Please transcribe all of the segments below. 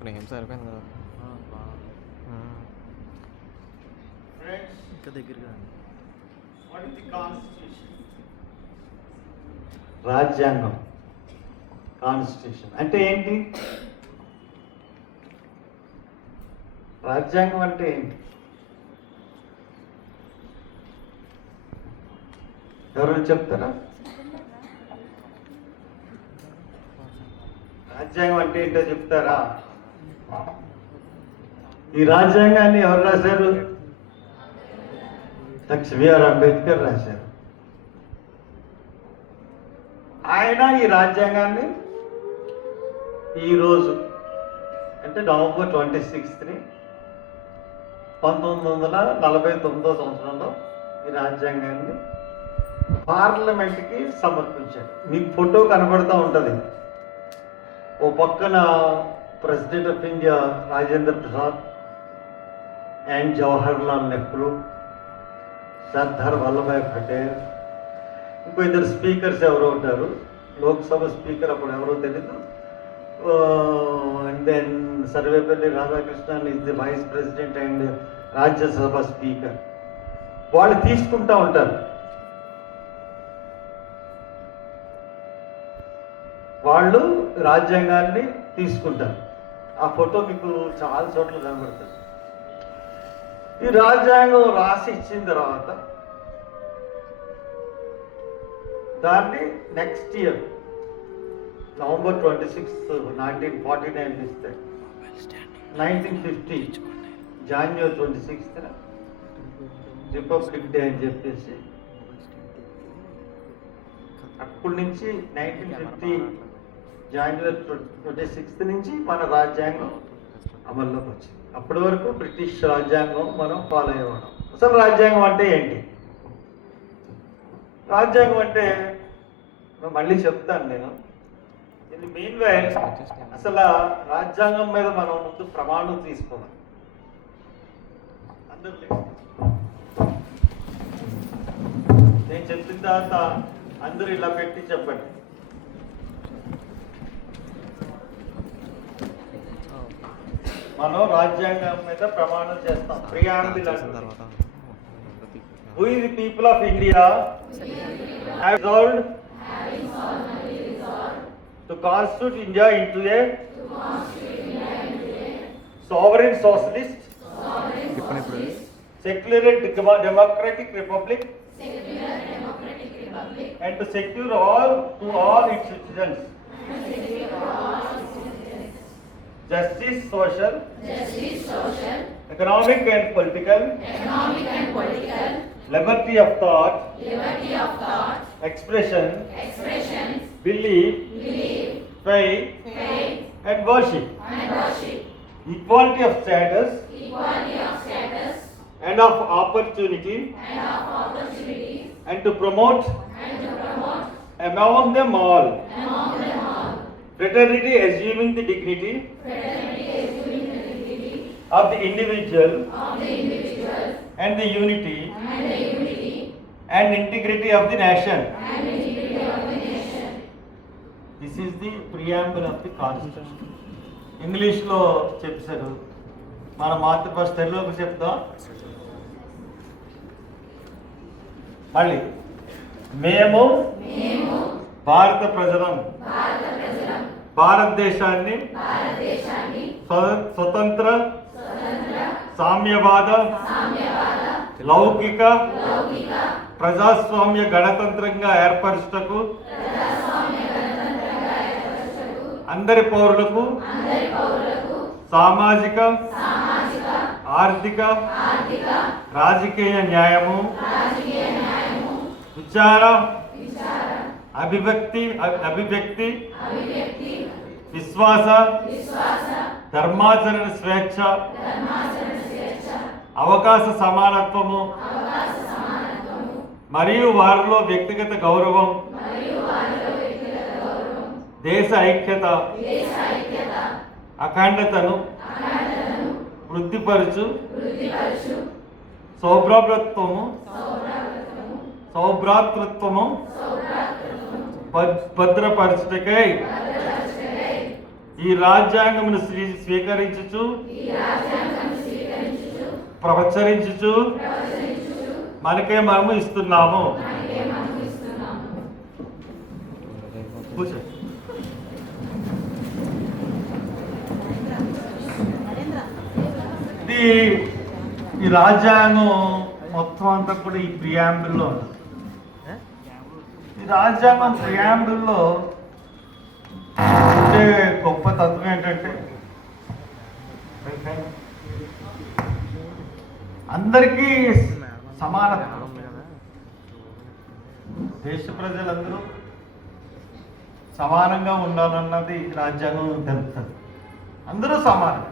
Frame సరిపోయింది కదా. ఇంకా దగ్గరగా రాజ్యాంగం, కాన్స్టిట్యూషన్ అంటే ఏంటి? రాజ్యాంగం అంటే ఏంటి? ఎవరైనా చెప్తారా? రాజ్యాంగం అంటే ఏంటో చెప్తారా? ఈ రాజ్యాంగాన్ని ఎవరు రాశారు? బిఆర్ అంబేద్కర్ రాశారు. ఆయన ఈ రాజ్యాంగాన్ని ఈరోజు అంటే నవంబర్ 26ని 1949 సంవత్సరంలో ఈ రాజ్యాంగాన్ని పార్లమెంట్కి సమర్పించారు. మీకు ఫోటో కనబడుతూ ఉంటుంది. ఓ పక్కన president of India Rajendra Prasad and Jawaharlal Nehru, Sardar Vallabhbhai Patel, ఇంకో ఇద్దరు స్పీకర్స్ ఎవరో ఉంటారు. లోక్సభ స్పీకర్ అప్పుడు ఎవరో తెలీదు. And then Sarvepalli Radhakrishnan is the vice president and Rajya Sabha speaker. వాళ్ళు తీసుకుంటూ ఉంటారు. వాళ్ళు రాజ్యాంగాన్ని తీసుకుంటారు. ఆ ఫోటో మీకు చాలా చోట్ల కనబడుతుంది. ఈ రాజ్యాంగం రాసి ఇచ్చిన తర్వాత దాన్ని నెక్స్ట్ ఇయర్ నవంబర్ 26, 1949 ఇస్తే 1950 జనవరి 26న రిపబ్లిక్ డే అని చెప్పేసి అప్పటి నుంచి 1950 జనవరి 26 నుంచి మన రాజ్యాంగం అమల్లోకి వచ్చింది. అప్పటి వరకు బ్రిటిష్ రాజ్యాంగం మనం ఫాలో అయ్యేవాళ్ళం. అసలు రాజ్యాంగం అంటే ఏంటి? రాజ్యాంగం అంటే మళ్ళీ చెప్తాను నేను. ఇది మెయిన్ వే అసలు రాజ్యాంగం మీద మనం ముందు ప్రమాణం తీసుకోవాలి. అందరూ నేను చెప్పిన తర్వాత అందరూ ఇలా పెట్టి చెప్పండి. మనం రాజ్యాంగం మీద ప్రమాణం చేస్తాం. ప్రియాంబుల్ అంటారు. We the people of India have resolved to constitute India into a sovereign socialist, secular and democratic republic, and to secure to all its citizens justice, social, economic and political, liberty of thought, expression, belief, faith, and worship, equality of status, and of opportunity, and to promote among them all fraternity, assuming the dignity of the individual and the unity and integrity of the nation. This is the preamble of the Constitution. English లో చెప్పారు. మన మాతృభాష తెలుగులో చెప్తాం. మళ్ళీ మేము భారత ప్రజలం భారతదేశాన్ని స్వతంత్ర సామ్యవాద లౌకిక ప్రజాస్వామ్య గణతంత్రంగా ఏర్పరచుటకు అందరి పౌరులకు సామాజిక ఆర్థిక రాజకీయ న్యాయము విచార అభివ్యక్తి విశ్వాస ధర్మాచరణ స్వేచ్ఛ అవకాశ సమానత్వము మరియు వారిలో వ్యక్తిగత గౌరవం దేశ ఐక్యత అఖండతను వృద్ధిపరచు సౌభ్రాతృత్వము భద్రపరచుటకై ఈ రాజ్యాంగమును స్వీకరించుచు ప్రవచరించుచు మనకే మనము ఇస్తున్నాము. కూర్చో. ఈ రాజ్యాంగం మొత్తం అంతా కూడా ఈ ప్రియాంబుల్లో ఉంది. ఈ రాజ్యాంగం ప్రియాంబుల్లో అంటే గొప్ప తత్వం ఏంటంటే అందరికీ సమానత్వం. దేశ ప్రజలందరూ సమానంగా ఉండాలన్నది రాజ్యాంగం తెలుపుతుంది. అందరూ సమానం.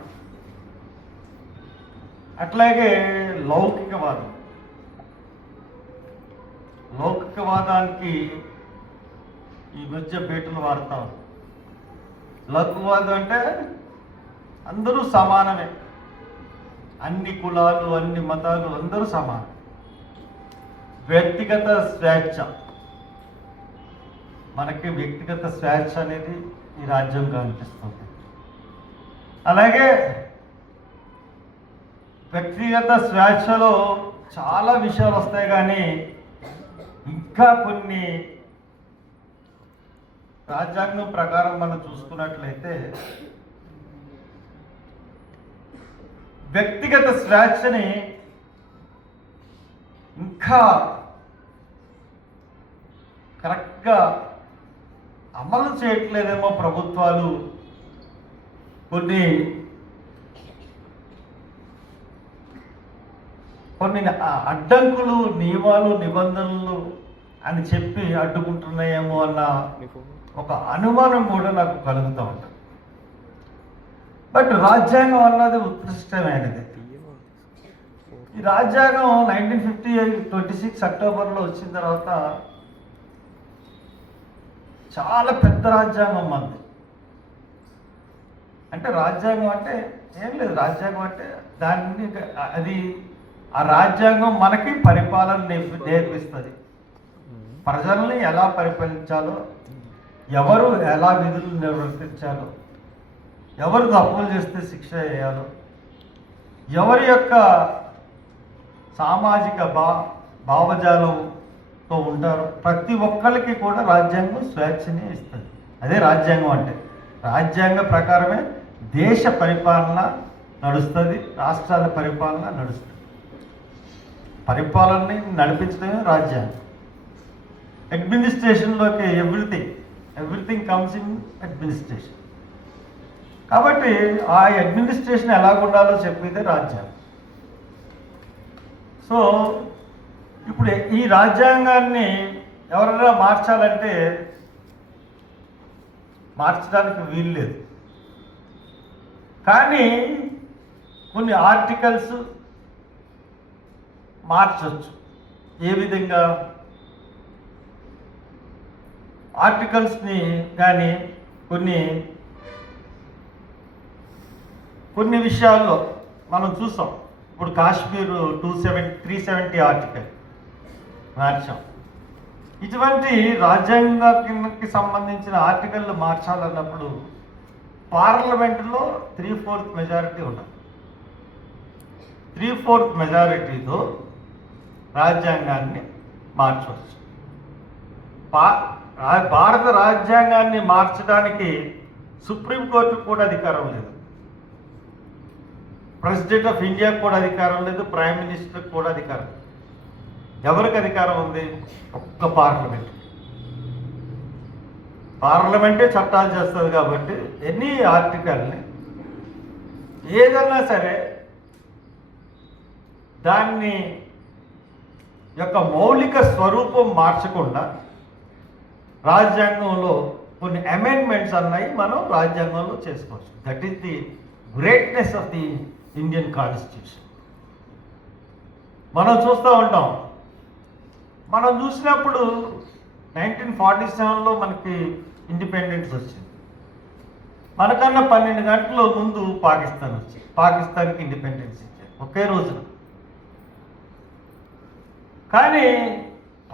అట్లాగే లౌకికవాదానికి ఈ మధ్య పేటలు వాడతాం. లౌకికవాదం అంటే అందరూ సమానమే, అన్ని కులాలు అన్ని మతాలు అందరూ సమానం. వ్యక్తిగత స్వేచ్ఛ, మనకి వ్యక్తిగత స్వేచ్ఛ అనేది ఈ రాజ్యంగా అనిపిస్తుంది. అలాగే వ్యక్తిగత స్వేచ్ఛలో చాలా విషయాలు వస్తాయి, కానీ ఇంకా కొన్ని రాజ్యాంగం ప్రకారం మనం చూసుకున్నట్లయితే వ్యక్తిగత స్వేచ్ఛని ఇంకా కరెక్ట్గా అమలు చేయట్లేదేమో ప్రభుత్వాలు. కొన్ని అడ్డంకులు, నియమాలు, నిబంధనలు అని చెప్పి అడ్డుకుంటున్నాయేమో అన్న ఒక అనుమానం కూడా నాకు కలుగుతూ ఉంటుంది. బట్ రాజ్యాంగం అన్నది ఉత్కృష్టమైనది. ఈ రాజ్యాంగం 1958 26 అక్టోబర్లో వచ్చిన తర్వాత చాలా పెద్ద రాజ్యాంగం మంది. అంటే రాజ్యాంగం అంటే ఏం లేదు, రాజ్యాంగం అంటే దాన్ని అది ఆ రాజ్యాంగం మనకి పరిపాలన నేర్పిస్తుంది. ప్రజల్ని ఎలా పరిపాలించాలో, ఎవరు ఎలా విధులు నిర్వర్తించాలో, ఎవరు తప్పులు చేస్తే శిక్ష వేయాలో, ఎవరి యొక్క సామాజిక భావజాలంతో ఉంటారో ప్రతి ఒక్కరికి కూడా రాజ్యాంగం స్వేచ్ఛని ఇస్తుంది. అదే రాజ్యాంగం అంటే. రాజ్యాంగ ప్రకారమే దేశ పరిపాలన నడుస్తుంది, రాష్ట్రాల పరిపాలన నడుస్తుంది. పరిపాలనని నడిపించడమే రాజ్యాంగం. అడ్మినిస్ట్రేషన్లోకి ఎవ్రీథింగ్ కమ్స్ ఇన్ అడ్మినిస్ట్రేషన్. కాబట్టి ఆ అడ్మినిస్ట్రేషన్ ఎలా ఉండాలో చెప్పేదే రాజ్యాంగం. సో ఇప్పుడు ఈ రాజ్యాంగాన్ని ఎవరైనా మార్చాలంటే మార్చడానికి వీలు లేదు. కానీ కొన్ని ఆర్టికల్స్ మార్చవచ్చు. ఏ విధంగా? ఆర్టికల్స్ని కానీ కొన్ని విషయాల్లో మనం చూసాం. ఇప్పుడు కాశ్మీర్ 370 ఆర్టికల్ మార్చాం. ఇటువంటి రాజ్యాంగానికి సంబంధించిన ఆర్టికల్లు మార్చాలన్నప్పుడు పార్లమెంటులో 3/4 మెజారిటీ ఉండాలి. 3/4 మెజారిటీతో రాజ్యాంగాన్ని మార్చవచ్చు. భారత రాజ్యాంగాన్ని మార్చడానికి సుప్రీంకోర్టుకు కూడా అధికారం లేదు, ప్రెసిడెంట్ ఆఫ్ ఇండియాకు కూడా అధికారం లేదు, ప్రైమ్ మినిస్టర్కి కూడా అధికారం. ఎవరికి అధికారం ఉంది? ఒక్క పార్లమెంటే చట్టాలు చేస్తుంది. కాబట్టి ఎనీ ఆర్టికల్ని ఏదన్నా సరే దాన్ని యొక్క మౌలిక స్వరూపం మార్చకుండా రాజ్యాంగంలో కొన్ని అమెండ్మెంట్స్ అన్నాయి మనం రాజ్యాంగంలో చేసుకోవచ్చు. That is the greatness of the Indian constitution. మనం చూస్తూ ఉంటాం. మనం చూసినప్పుడు 1947లో మనకి ఇండిపెండెన్స్ వచ్చింది. మనకన్నా 12 గంటల ముందు పాకిస్తాన్ వచ్చింది. పాకిస్తాన్కి ఇండిపెండెన్స్ ఇచ్చారు ఒకే రోజున. కానీ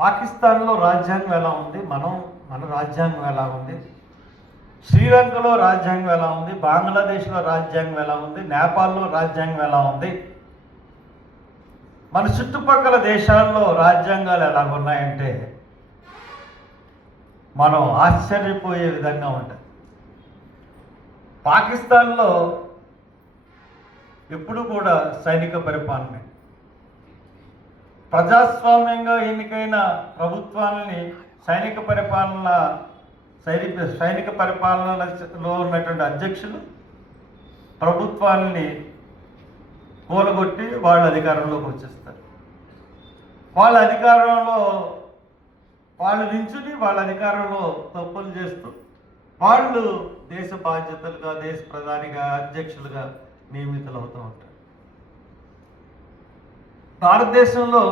పాకిస్తాన్లో రాజ్యాంగం ఎలా ఉంది, మన రాజ్యాంగం ఎలా ఉంది, శ్రీలంకలో రాజ్యాంగం ఎలా ఉంది, బంగ్లాదేశ్లో రాజ్యాంగం ఎలా ఉంది, నేపాల్లో రాజ్యాంగం ఎలా ఉంది, మన చుట్టుపక్కల దేశాల్లో రాజ్యాంగాలు ఎలా ఉన్నాయంటే మనం ఆశ్చర్యపోయే విధంగా ఉంటుంది. పాకిస్తాన్లో ఎప్పుడు కూడా సైనిక పరిపాలన, ప్రజాస్వామ్యంగా ఎన్నికైన ప్రభుత్వాలని సైనిక పరిపాలనలో ఉన్నటువంటి అధ్యక్షులు ప్రభుత్వాన్ని కూలగొట్టి వాళ్ళ అధికారంలోకి వచ్చేస్తారు. వాళ్ళ అధికారంలో వాళ్ళు నించుని వాళ్ళ అధికారంలో తప్పులు చేస్తూ వాళ్ళు దేశ బాధ్యతలుగా, దేశ ప్రధానిగా, అధ్యక్షులుగా నియమితులు అవుతూ ఉంటారు. భారతదేశంలో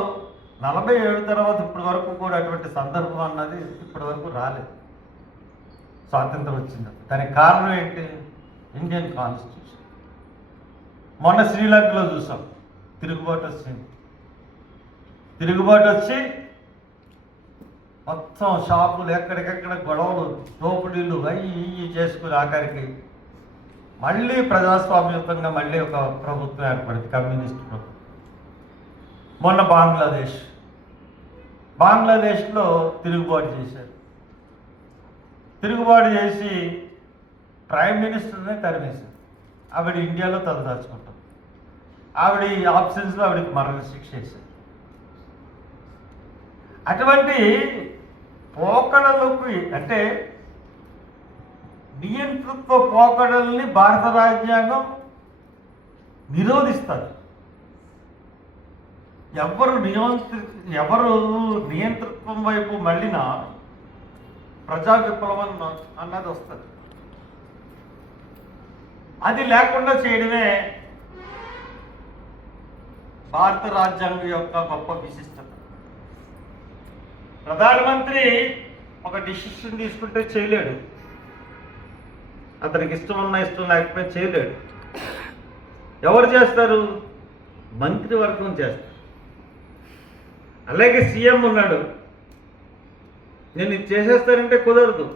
47 తర్వాత ఇప్పటి వరకు కూడా అటువంటి సందర్భం అన్నది ఇప్పటి వరకు రాలేదు. స్వాతంత్రం వచ్చింది. దానికి కారణం ఏంటి? Indian constitution. మొన్న శ్రీలంకలో చూసాం, తిరుగుబాటు వచ్చింది. తిరుగుబాటు వచ్చి మొత్తం షాపులు ఎక్కడికెక్కడ గొడవలు, దోపిడీలు అవి ఇవి చేసుకుని ఆఖరికి మళ్ళీ ప్రజాస్వామ్యయుతంగా మళ్ళీ ఒక ప్రభుత్వం ఏర్పడింది, కమ్యూనిస్ట్ ప్రభుత్వం. మొన్న బంగ్లాదేశ్లో తిరుగుబాటు చేశారు. తిరుగుబాటు చేసి ప్రైమ్ మినిస్టర్నే తరిమేశారు. ఆవిడ ఇండియాలో తలదాచుకుంటాం. ఆవిడ ఆప్షన్స్లో ఆవిడకి మరణ శిక్ష వేశారు. అటువంటి పోకడలకు అంటే నియంతృత్వ పోకడల్ని భారత రాజ్యాంగం నిరోధిస్తారు. ఎవరు నియంతృత్వం వైపు మళ్ళినా ప్రజా విప్లవం అన్నది వస్తుంది. అది లేకుండా చేయడమే భారత రాజ్యాంగం యొక్క గొప్ప విశిష్టత. ప్రధానమంత్రి ఒక డిసిషన్ తీసుకుంటే చేయలేడు, అతనికి ఇష్టం ఉన్నా ఇష్టం లేకపోయినా చేయలేడు. ఎవరు చేస్తారు? మంత్రివర్గం చేస్తారు. అలాగే సీఎం ఉన్నాడు, నేను ఇది చేసేస్తానంటే కుదరదు,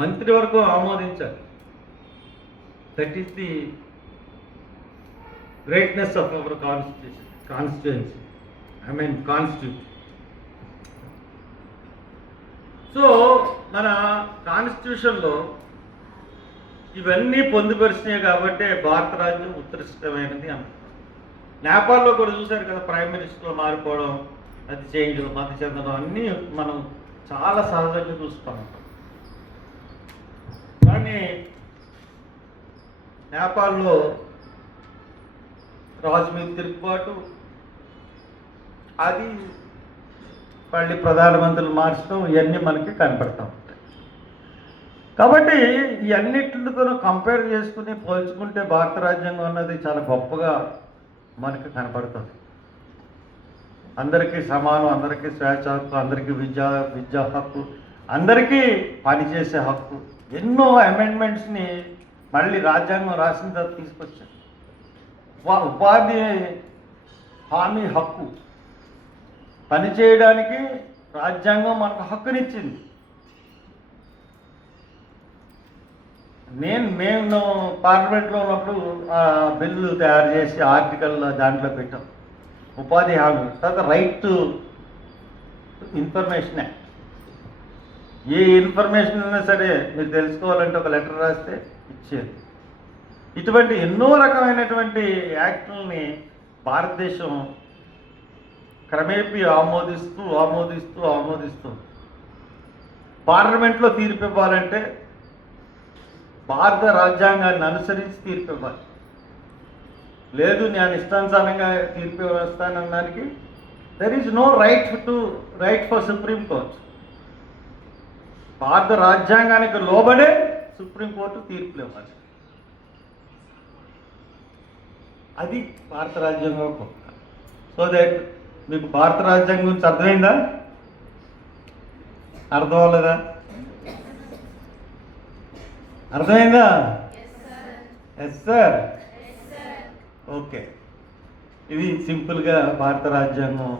మంత్రివర్గం ఆమోదించాలి. That is the greatness of our constituency. Constitution. So మన కాన్స్టిట్యూషన్లో ఇవన్నీ పొందుపరిచినాయి కాబట్టి భారత రాజ్యం ఉత్కృష్టమైనది అన్నారు. నేపాల్లో కూడా చూశారు కదా, ప్రైమ్ మినిస్టర్లు మారిపోవడం, అది చేంజ్, మతి చెందడం అన్నీ మనం చాలా సహజంగా చూస్తాం. కానీ నేపాల్లో రాజు మీద తిరుగుబాటు, అది మళ్ళీ ప్రధానమంత్రులు మార్చడం, ఇవన్నీ మనకి కనపడతా ఉంటాయి. కాబట్టి ఈ అన్నిటితో కంపేర్ చేసుకుని పోల్చుకుంటే భారత రాజ్యాంగం అన్నది చాలా గొప్పగా మనకి కనపడుతుంది. అందరికీ సమానం, అందరికీ స్వేచ్ఛ హక్కు, అందరికీ విద్యా హక్కు, అందరికీ పనిచేసే హక్కు, ఎన్నో అమెండ్మెంట్స్ని మళ్ళీ రాజ్యాంగం రాసిన తర్వాత తీసుకొచ్చారు. ఉపాధి హామీ హక్కు, పని చేయడానికి రాజ్యాంగం మనకు హక్కునిచ్చింది. మేము పార్లమెంట్లో ఉన్నప్పుడు బిల్లు తయారు చేసి ఆర్టికల్ దాంట్లో పెట్టాం, ఉపాధి హామీ. తర్వాత right to information act. A information అయినా సరే మీరు తెలుసుకోవాలంటే ఒక లెటర్ రాస్తే ఇచ్చేది. ఇటువంటి ఎన్నో రకమైనటువంటి యాక్టుల్ని భారతదేశం క్రమేపీ ఆమోదిస్తూ పార్లమెంట్లో తీర్పు ఇవ్వాలంటే భారత రాజ్యాంగాన్ని అనుసరించి తీర్పు ఇవ్వాలి. లేదు నేను ఇష్టానుసారంగా తీర్పు ఇస్తానడానికి there is no right for supreme court. భారత రాజ్యాంగానికి లోబడే సుప్రీంకోర్టు తీర్పులు ఇవ్వాలి. అది భారత రాజ్యాంగం. సో దట్ మీకు భారత రాజ్యాంగం గురించి అర్థమైందా? అర్థం అవ్వలేదా? అర్థమైందా? Yes sir. ఓకే. ఇది సింపుల్గా భారత రాజ్యాంగం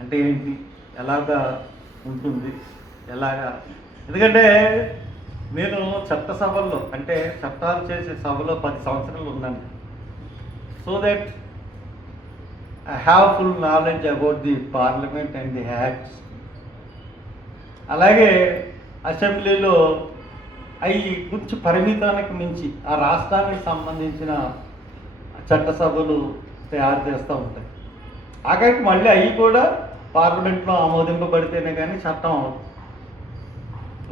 అంటే ఏంటి, ఎలాగా ఉంటుంది, ఎలాగా. ఎందుకంటే నేను చట్టసభల్లో అంటే చట్టాలు చేసే సభలో 10 సంవత్సరాలు ఉన్నాను. So that I have full knowledge about the parliament and the acts. అలాగే అసెంబ్లీలో అవి కొంచెం పరిమితానికి మించి ఆ రాష్ట్రానికి సంబంధించిన చట్టసభలు తయారు చేస్తూ ఉంటాయి. ఆఖరికి మళ్ళీ అవి కూడా పార్లమెంట్లో ఆమోదింపబడితేనే కానీ చట్టం అవ్వదు.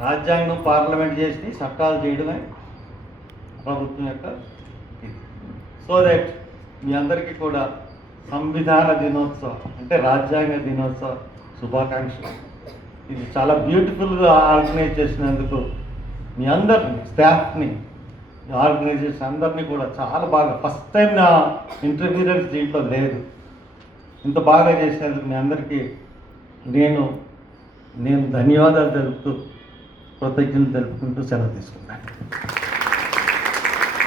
రాజ్యాంగం పార్లమెంట్ చేసి చట్టాలు చేయడమే ప్రభుత్వం యొక్క ఇది. సో దట్ మీ అందరికీ కూడా సంవిధాన దినోత్సవం అంటే రాజ్యాంగ దినోత్సవ శుభాకాంక్షలు. ఇది చాలా బ్యూటిఫుల్గా ఆర్గనైజ్ చేసినందుకు మీ అందరిని, స్టాఫ్ని, ఆర్గనైజేషన్ అందరినీ కూడా చాలా బాగా, ఫస్ట్ టైం నా ఇంటర్ఫీరెన్స్ దీంట్లో లేదు. ఇంత బాగా చేసినందుకు మీ అందరికీ నేను ధన్యవాదాలు తెలుపుతూ, కృతజ్ఞతలు తెలుపుకుంటూ సెలవు తీసుకున్నాను.